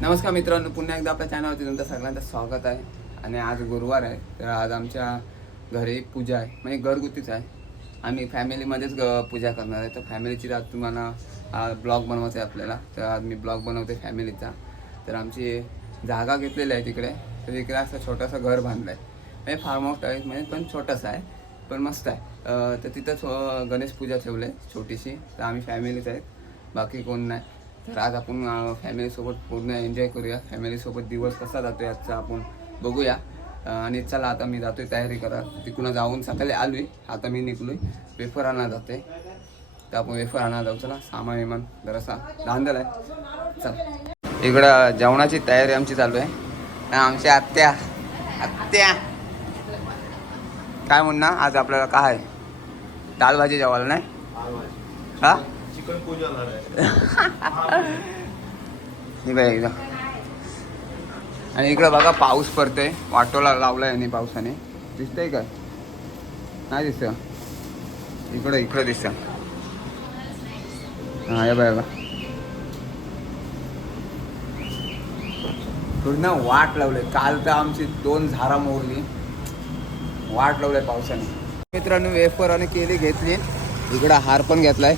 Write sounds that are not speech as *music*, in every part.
नमस्कार मित्रांनो पुन्हा एकदा आपल्या चॅनलवरती तुमचं सगळ्यांचं स्वागत आहे. आणि आज गुरुवार आहे तर आज आमच्या घरी पूजा आहे म्हणजे घरगुतीच आहे. आम्ही फॅमिलीमध्येच ग पूजा करणार आहे. तर फॅमिलीची आज तुम्हाला ब्लॉग बनवायचा आहे आपल्याला. तर आज मी ब्लॉग बनवते फॅमिलीचा तर आमची जागा घेतलेली आहे तिकडे. तर तिकडे असं छोटंसं घर बांधलं आहे म्हणजे फार्म हाऊस आहे म्हणजे पण छोटंसं आहे. पण मस्त आहे. तर तिथंच गणेश पूजा ठेवलं आहे छोटीशी. तर आम्ही फॅमिलीच आहेत. बाकी कोण नाही. तर आज आपण फॅमिलीसोबत पूर्ण एन्जॉय करूया. फॅमिलीसोबत दिवस कसा जातोय आजचा आपण बघूया. आणि चला आता मी जातोय तयारी करा. तिकडून जाऊन सकाळी आलो आहे आता मी निघलो आहे वेफर आणा जाते तर आपण वेफर आणा जाऊ. चला सामान विमान जरासा धांदल आहे. चल. इकडं जेवणाची तयारी आमची चालू आहे. आमच्या आत्या. आत्या. काय म्हणणार आज आपल्याला काय आहे? दाल भाजी जेवायला नाही? हा? चिकन पूजा आहे. हे बघा इकडं. आणि इकडं बघा पाऊस पडतोय. वाटोला लावलाय यांनी पावसाने. दिसतंय काय नाही दिसत. इकडं इकडं दिसत. हा हे बघा. पूर्ण वाट लावले काल तर आमची दोन झारा मोरली वाट लावले पावसाने. मित्रांनो वेफर आणि केली घेतली. इकडं हार पण घेतलाय.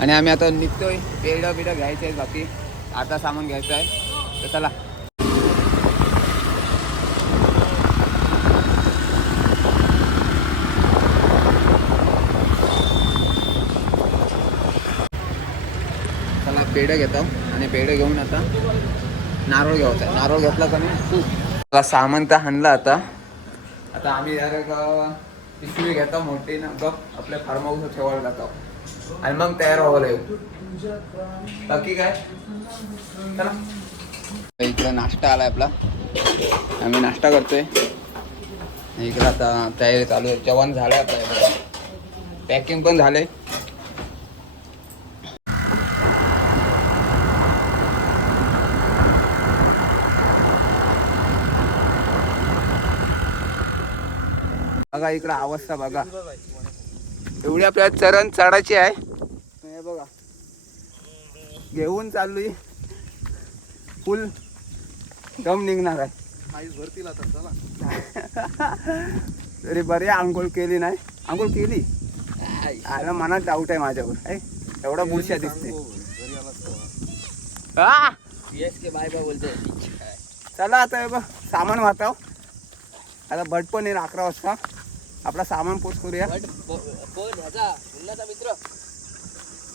आणि आम्ही आता निघतोय. पेढं बिडं घ्यायचे आहेत बाकी. आता सामान घ्यायचं आहे. तर चला. चला पेढं घेतो. आणि पेढं घेऊन आता नारळ घ्यायचा आहे. नारळ घेतला का नाही? मला सामान तर आणलं आता. आता आम्ही जरा का पिशवी घेतो मोठी ना गप आपल्या फार्म हाऊस ठेवायला जातो. आणि मग तयार व्हावं लागेल बाकी काय? चला. इकडं नाश्ता आलाय आपला. आम्ही नाश्ता करतोय. इकडं आता तयारी चालू आहे. जेवण झालं आता. पॅकिंग पण झालंय. बघा इकडं अवस्था बघा. एवढी आपल्याला चरण चढायची आहे. बघा. घेऊन चाललोय. फुल दम निघणार आहे. आईस भरतील आता चला. *laughs* तरी बरी आंघोळ केली नाही. आंघोळ केली? आला मनात डाऊट आहे माझ्यावर. है? एवढा बुरशा दिसते. हा के? बाय बाय बोलते चला आता बघ सामान वाटाव आता भट पण येईल अकरा वाजता. आपला सामान पोच करूया. मित्र.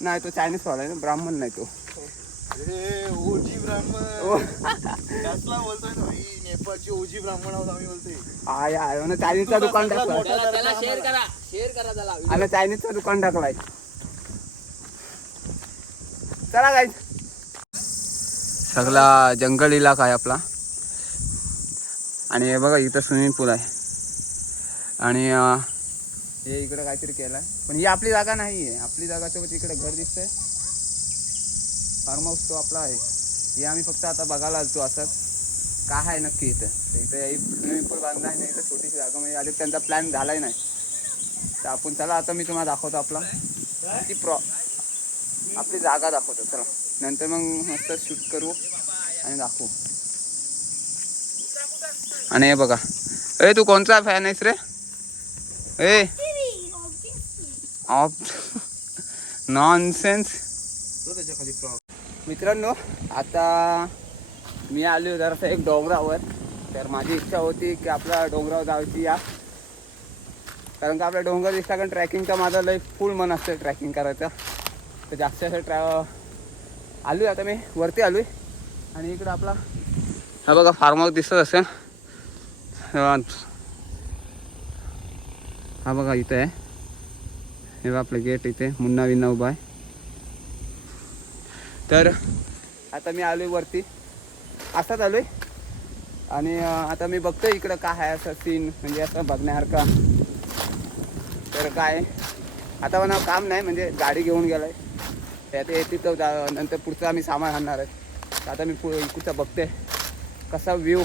नाही तो चायनीज वाला आहे ना ब्राह्मण नाही तो. ओजी ब्राह्मण. चायनीजचा दुकान टाकलं त्याला त्याला शेअर करा शेअर करा त्याला. आणि चायनीजचं दुकान टाकलाय. चला काय सगळा जंगल इलाका आहे आपला. आणि हे बघा इथं स्विमिंग पूल आहे. आणि हे इकडं काहीतरी केलं आहे पण ही आपली जागा नाही आहे आपली जागा सोबत इकडे घर दिसतंय. फार्म हाऊस तो आपला आहे हे आम्ही फक्त आता बघायला आलतो असंच काय आहे नक्की इथं? तर इथं स्विमिंग पूल बांधला आहे ना इथं छोटीशी जागा म्हणजे आधी त्यांचा प्लॅन झालाय नाही. तर आपण चला आता मी तुम्हाला दाखवतो आपला. ती प्रॉ आपली जागा दाखवतो चला. नंतर मग मस्त शूट करू आणि दाखवू. आणि हे बघा. अरे तू कोणचा फॅन आहेस रे? ए ऑफ नॉनसेन्स मित्रांनो आता मी आलो जरासं एक डोंगरावर. तर माझी इच्छा होती की आपल्या डोंगरावर जायची या. कारण का आपल्या डोंगर दिसता कारण ट्रॅकिंगचा माझा लय फुल मन असतं ट्रॅकिंग करायचं. तर जास्त असं ट्रॅ आलो आता मी वरती आलो आणि इकडं आपला हा बघा फार्म हाऊस दिसत असेल. हा बघा इथं आहे हे आपलं गेट इथे मुन्ना विन्ना उभा आहे तर आता मी आलोय वरती असाच आलोय आणि आता मी बघतोय इकडं काय आहे असं सीन म्हणजे असं बघण्यासारखा तर काय आता मला काम नाही म्हणजे गाडी घेऊन गेलाय त्यात येते तर जा- नंतर पुढचं आम्ही सामान आणणार आहे आता मी पु इकडचं बघते कसा व्ह्यू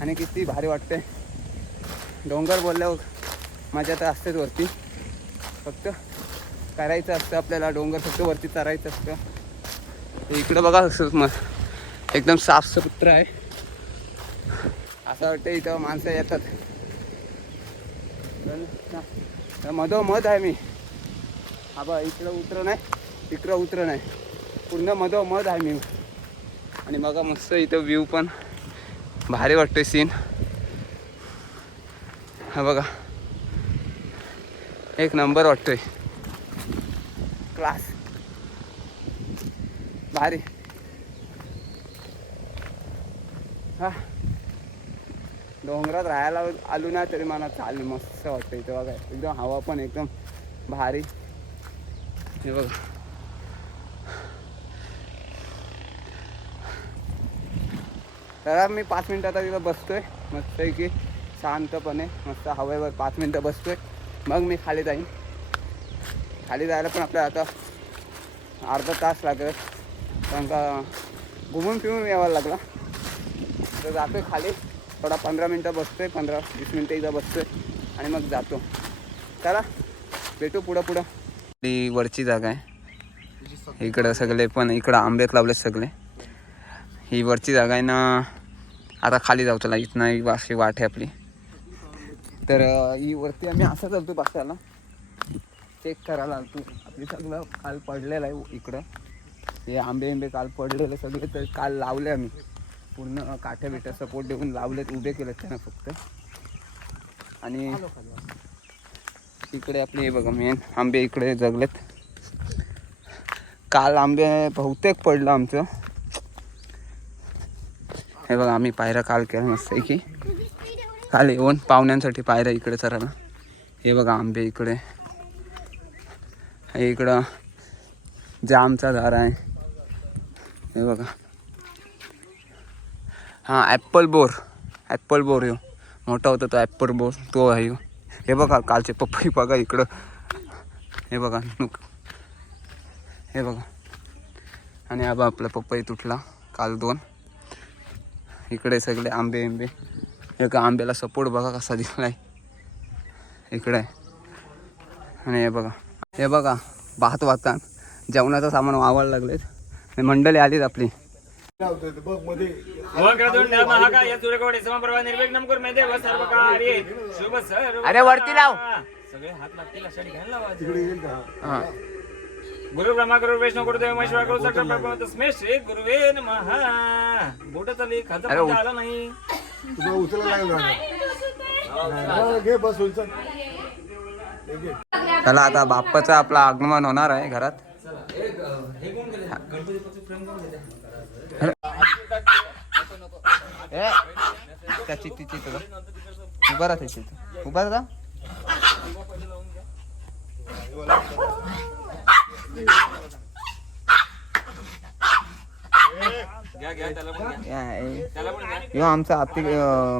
आणि किती भारी वाटते डोंगर बोलल्यावर मजा तर असतेच वरती. फक्त करायचं असतं आपल्याला डोंगर फक्त वरती चरायचं असतं. इकडं बघा असं मग एकदम साफसुथरं आहे. असं वाटतं इथं माणसं येतात. पण मध मधोमध आहे मी. हा बा इकडं उतरं नाही इकडं उतरं नाही. पूर्ण मधोमध आहे मी. आणि बघा मस्त इथं व्ह्यू पण. भारी वाटतोय सीन हा बघा. एक नंबर वाटतोय. क्लास भारी. हा. डोंगरात राहायला आलो ना तरी मला चालेल मस्त वाटतं इथं बघा. एकदम हवा पण एकदम भारी. हे बघा. तर मी पाच मिनटं आता तिथं बसतोय. मस्त आहे की शांतपणे. मस्त हवेवर पाच मिनटं बसतोय. मग मी खाली जाईन. खाली जायला पण आपल्याला आता अर्धा तास लागेल. कारण का घुमून फिरून यावं लागला. तर जातो खाली. थोडा पंधरा मिनटं बसतो आहे पंधरा वीस मिनटं इथं आहे आणि मग जातो. चला भेटू पुढं पुढं. ही वरची जागा आहे. इकडं सगळे पण इकडं आंबेत लावले सगळे. ही वरची जागा आहे ना आता खाली जाऊ चला. इथनं ही अशी वाट आहे आपली. तर ही वरती आम्ही असं चालतो बसायला. चेक करायला आलतो. आपली सगळं काल पडलेलं आहे इकडं. हे आंबे आंबे काल पडलेले सगळे तर काल लावले आम्ही. पूर्ण काठ्या बिठ्या सपोर्ट देऊन लावलेत उभे केलेत त्यांना फक्त. आणि इकडे आपले हे बघा मेन आंबे इकडे जगलेत. काल आंबे बहुतेक पडलं आमचं. हे बघा आम्ही पायऱ्या काल केला नसतं आहे की काल येऊन पाहुण्यांसाठी पायऱ्या इकडे चरायला हे बघा आंबे इकडे. हे इकडं जामचा झाड आहे. हे बघा. हां ॲप्पल बोर. ॲप्पल बोर यो. मोठा होता तो ॲप्पल बोर. तो आहे यो. हे बघा कालचे पप्पई बघा इकडं. हे बघा नुक. हे बघा. आणि आबा आपला पप्पई तुटला. काल दोन. इकडे सगळे आंबे आंबे एका आंब्याला सपोर्ट बघा कसा दिसलाय. इकडे. आहे. आणि हे बघा. हे बघा भात वाहतान जेवणाचं सामान वावायला लागलेत. मंडळी आलीत आपली. अरे वरती लाव. सगळे हात लागतील अशा ठिकाणी गुरु ब्रह्मा गुरु विष्णू गुरुदेव महेश्वर गुरु श्री गुरुवे नमः. बोट चालली पण आला नाही. तुझा उचलायला लागला हा, घे बस होईल चल. आता बाप्पाचं आपलं आगमन होणार आहे घरात. ए, त्याची तिची तुला उभा राहा त्याची उभा राहा. घ्या घ्या त्याला. या, ह्यो आमचा आती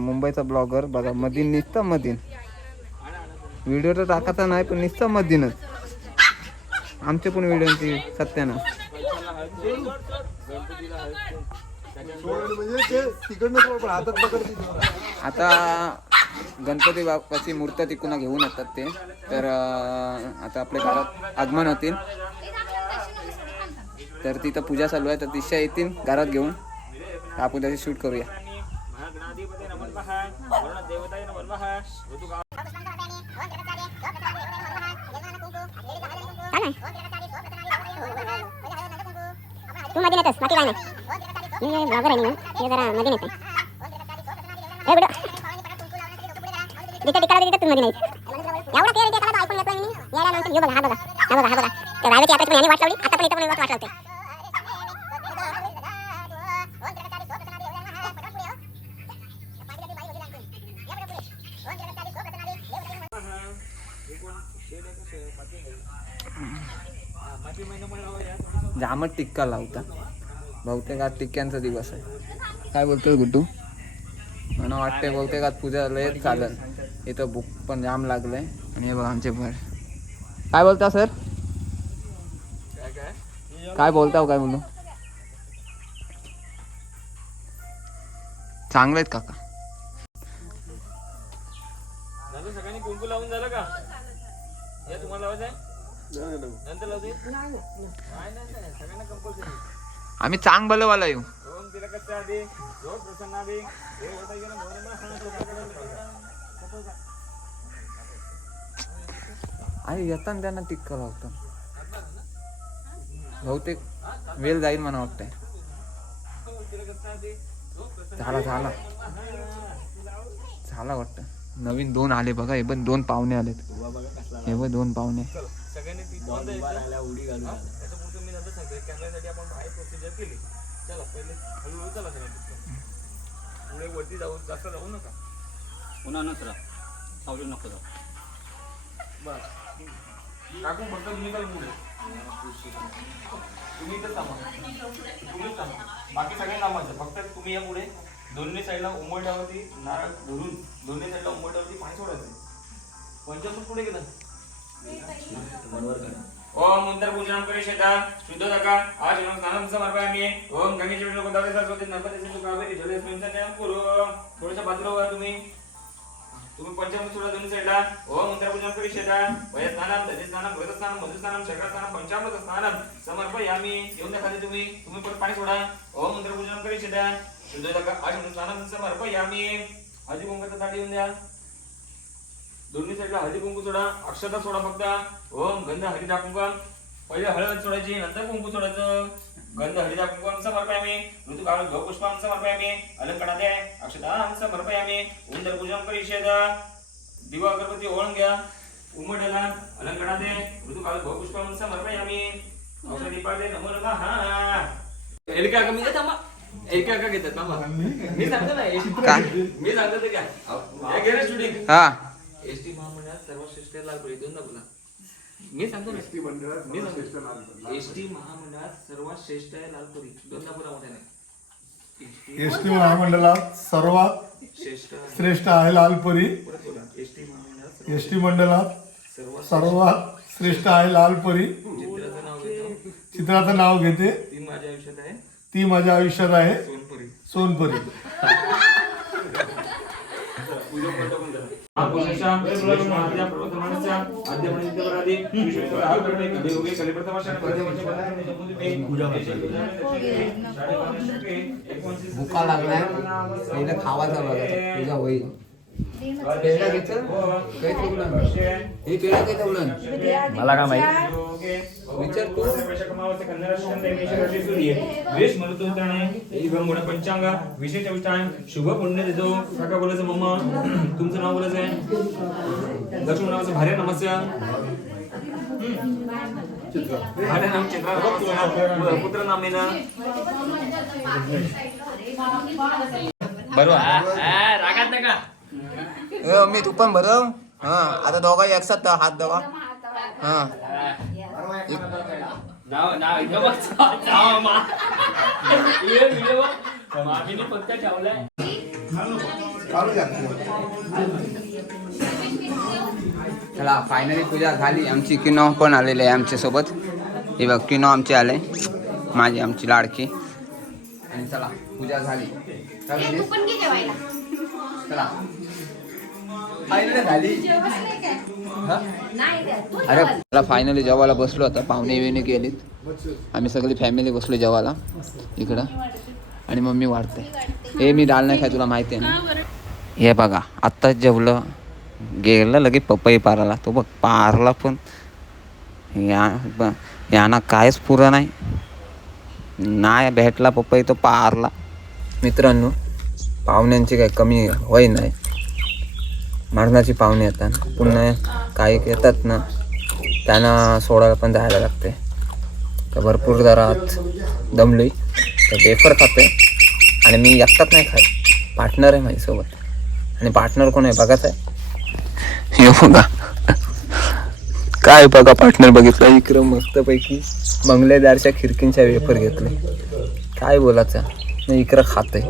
मुंबईचा ब्लॉगर बघा मधीन निसतं मधीन व्हिडिओ तर टाकायचा नाही पण निसतं मधीनच आमचे पण व्हिडिओ ती सत्यानं आता गणपती बाप्पाची मूर्त तिकडून घेऊन येतात ते. तर आता आपल्या घरात आगमन होतील. तर तिथं पूजा चालू आहे तर दिशा येतील घरात घेऊन. आपण त्याची शूट करूया. तू मध्ये नेतस बाकी काय नाही. मी ब्लॉगर आहे हे जरा मध्ये नेते ए तिकडे तिकडे तिकडे तू मध्ये नाही एवढा क्लिअर येते ऐकून घेतलं मी यायला नंतर बघा हा बघा हा बघा हा बघा आता पण याने वाट लावली आता पण इथं पण वाट लावते जामच टिक्का लावता. बहुतेक आज टिक्क्यांचा दिवस आहे. काय बोलतोय गुड्डू? मला वाटतंय बहुतेक आज पूजा लय चालेल. इथं भूक पण जाम लागलंय. आणि हे बघा आमचे भर. काय बोलता सर? काय बोलता हो, काय बोलू? चांगले आहेत काका सगळ्यांनी कुंकू लावून झालं का? तुम्हाला आम्ही चांग बलवाला येऊ. आणि येताना त्यांना टिक्का लावतो बहुतेक वेळ जाईल मला वाटतंय. झाला झाला. झाला वाटतं. नवीन दोन आले बघा हे पण दोन पाहुणे आलेत. हे बघ दोन पाहुणे. सगळ्यांनी ती बंद त्याच्या पुढचं मी नंतर सांगतो. कॅमेऱ्यासाठी आपण बाहेर प्रोसिजर केली. चला पहिले हळूहळू चला सगळ्यांनी. पुढे वरती जाऊ जास्त जाऊ नका. उन्हानच राहा. सावली नको जाऊ. बस. काकू फक्त तुम्ही काय पुढे. तुम्ही इथं थांबा. तुम्हीच थांबा. बाकी सगळे थांबायचं. फक्त तुम्ही या पुढे. दोन्ही साईडला उंबरट्यावरती नारळ धरून दोन्ही साईडला उंबरट्यावरती पाणी सोडायचं. पंचायत पुढे गेलं ओम मंत्र पूजन करिष्यता शुद्ध दका आज एवं स्नानं समर्पयामि. ओम गंगेचे विष्णू गोदावरी सरस्वती नर्मदे सिंधू कावेरी जले स्मिंसन्याम कुरु. थोडंसं बाजूला वर तुम्ही. तुम्ही पंचामृत सोडा दोन्ही साईडला. ओम मंत्र पूजन करिष्यता वय स्नानं दधी स्नानं घृत स्नानं मधु स्नानं शकर स्नानं पंचामृत स्नानं समर्पयामि. येऊन द्या खाली तुम्ही तुम्ही परत पाणी सोडा. ओम मंत्र पूजन करिष्यता शुद्ध दका आज एवं ताट येऊन द्या. दोन्ही साईडला हळदी कुंकू सोडा. अक्षता सोडा फक्त. ओम गंध हरिदा कुंकम पहिले हळद सोडायची नंतर कुंकू सोडायचं. गंध हरिदा कुंकम समर्पयामि ऋतू काळ गौ पुष्पम समर्पयामि अलंकणादे अक्षता समर्पयामि उंदर पूजन परिषद दिवा अगरबत्ती ओळून घ्या. उमडला अलंकणादे ऋतू काळ गौ पुष्पम समर्पयामि औषधी पाडे नमो नमः. एलिका का मी घेता मग एलिका का घेतात मामा मी सांगतो ना काय? मी सांगतो ते काय घे रे शूटिंग हा. एस टी महामंडळात सर्वश्रेष्ठ बोला मी सांगतो ना. मी सांगतो. एस टी महामंडळात सर्वात श्रेष्ठ आहे लालपुरी दोनदा बोला मोठ्याने एस टी महामंडळात सर्वात श्रेष्ठ श्रेष्ठ आहे लालपरी महामंडळात मंडळात सर्वात सर्वात श्रेष्ठ आहे लालपरी चित्राचं नाव घेतो. चित्राचं नाव घेते. ती माझ्या आयुष्यात आहे. ती माझ्या आयुष्यात आहे. सोनपुरी. भुका लागलाय. पहिलं खावाचा बघा तुझा होईल. पेढा घेतलं काय ठेवलं हे पेढा काय ठेवलं मला काय माहिती विचार तू पंचांग विशेष अविष्टान शुभ पुण्य देतो काका बोलायचं मम्मा तुमचं नाव बोलायचं आहे लक्ष्मण नावाचं भारे नमस्या भार्या नाम चित्रा पुत्र नामेनं रागात नका. ए, मी तू पण भरव हा आता दोघा एकसाथ हात दवा हा. नाव नाव इथं बघ. नाव मा. ये व्हिडिओ मामीने फक्त ठेवलाय. चला फायनली पूजा झाली. आमची किनो पण आलेली आहे आमच्यासोबत. हे बघ किनो आमची आले. माझी आमची लाडकी. आणि चला पूजा झाली. चला, फायनली झाली? नाही रे, तू अरे मला फायनली जेवायला बसलो आता. पाहुणे बिवणे गेलीत. आम्ही सगळी फॅमिली बसलो जेवायला. इकडं. आणि मम्मी वाढते. हे मी डाळ नाही खाय तुला माहिती आहे ना? हे बघा आत्ताच जेवलं. गेलं लगे पपई पाराला तो बघ पारला पण. या ब- यांना कायच पुरं नाही. नाही भेटला पपई तो पारला. मित्रांनो पाहुण्यांची काही कमी होई नाही. मरणाची पाहुणे येतात. पुन्हा काही येतात ना त्यांना सोडायला पण जायला लागते. तर भरपूर जरात दमली. तर वेफर खाते आणि मी एकटाच नाही खाय पार्टनर आहे माझ्यासोबत. आणि पार्टनर कोण आहे बघाच आहे? हे बघा. काय बघा पार्टनर बघितलं? इकडं मस्तपैकी बंगलेदारच्या खिडकींच्या वेफर घेतले. काय बोलायचं? नाही इकडं खाते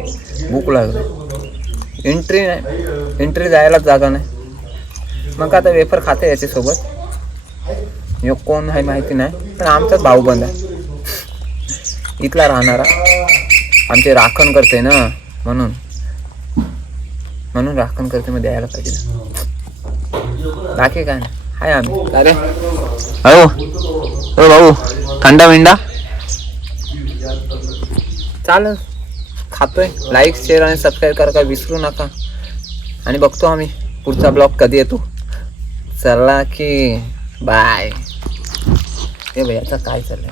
भूक लागले. एंट्री नाही. एंट्री जायलाच जागा नाही. मग आता वेफर खाते याच्यासोबत. ह्यो कोण आहे माहिती नाही. पण आमचाच भाऊ बंद आहे. इथला राहणारा. आमचे राखण करते ना. म्हणून. म्हणून राखण करते मग द्यायला पाहिजे ना. बाकी काय नाही. हाय आम्ही. अरे. हो हो भाऊ. थंडा मिंडा चालेल. खातोय. लाईक शेअर आणि सबस्क्राईब करा काय विसरू नका. आणि बघतो आम्ही पुढचा ब्लॉग कधी येतो. चला की बाय हे भैयाचा काय चाललंय?